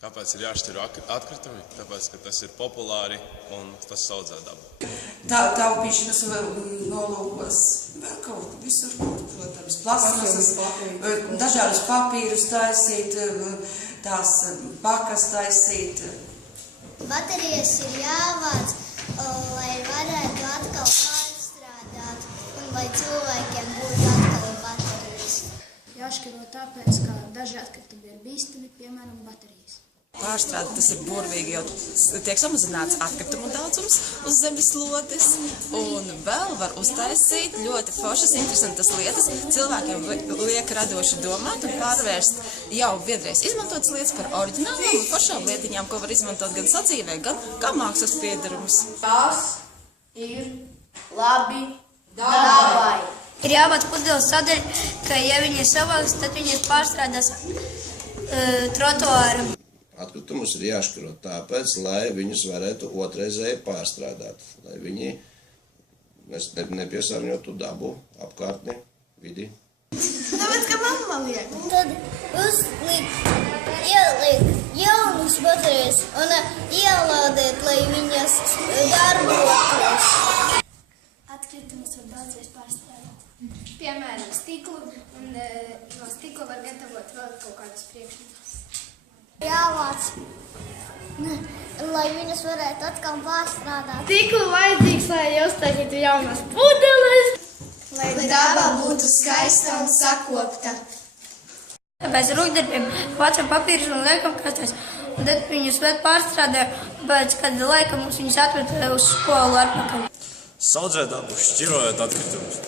Kāpēc ir jāšķir atkritumi? Tāpēc, ka tas ir populāri un tas saudzē dabu. Taupīšanas nolūkos, vēl kaut visur, protams, plasmasas, dažādus papīrus taisīt, tās pakas taisīt. Baterijas ir jāvāc, lai varētu atkal pārstrādāt un lai cilvēkiem būtu atkal baterijas. Jāšķiro tāpēc, ka daži atkritumi ir bīstami, piemēram, baterijas. Pārstrāde tas ir burvīgi, jo tiek samazināts atkritumu daudzums uz zemeslodes, un vēl var uztaisīt ļoti foršas, interesantas lietas. Cilvēkiem liek radoši domāt un pārvērst jau vienreiz izmantotas lietas par oriģinālām un foršām lietiņām, ko var izmantot gan sadzīvē, gan kā mākslas piedarumus. Tas ir labi dabai. Ir jāvāc pudeles tādēļ, ka ja viņi ir savāks, tad viņi ir pārstrādās trotuāru. Atkritumus ir jāšķiro tāpēc, lai viņus varētu otrreizēji pārstrādāt, lai viņi nepiesārņotu dabu, apkārtni, vidi. Tāpēc, ka mamma liek. Tad ieliek jaunas baterijas un ielādēt, lai viņas darbotos. Atkritumus var daudzreiz pārstrādāt. Piemēram, stiklu, un no stikla var gatavot vēl kaut kādas priekšmetus. Jāvāc, lai viņas varētu atkal pārstrādāt. Stiklu vajadzīgs, lai uztaisītu jaunas pudeles. Lai daba būtu skaista un sakopta. Pēc rūkdarbiem vācam papīrus un liekam kastēs, un tad viņus vēl pārstrādā, pēc kāda laika mums viņus atved uz skolu atpakaļ. Saudzē dabu, šķirojot atkritumus.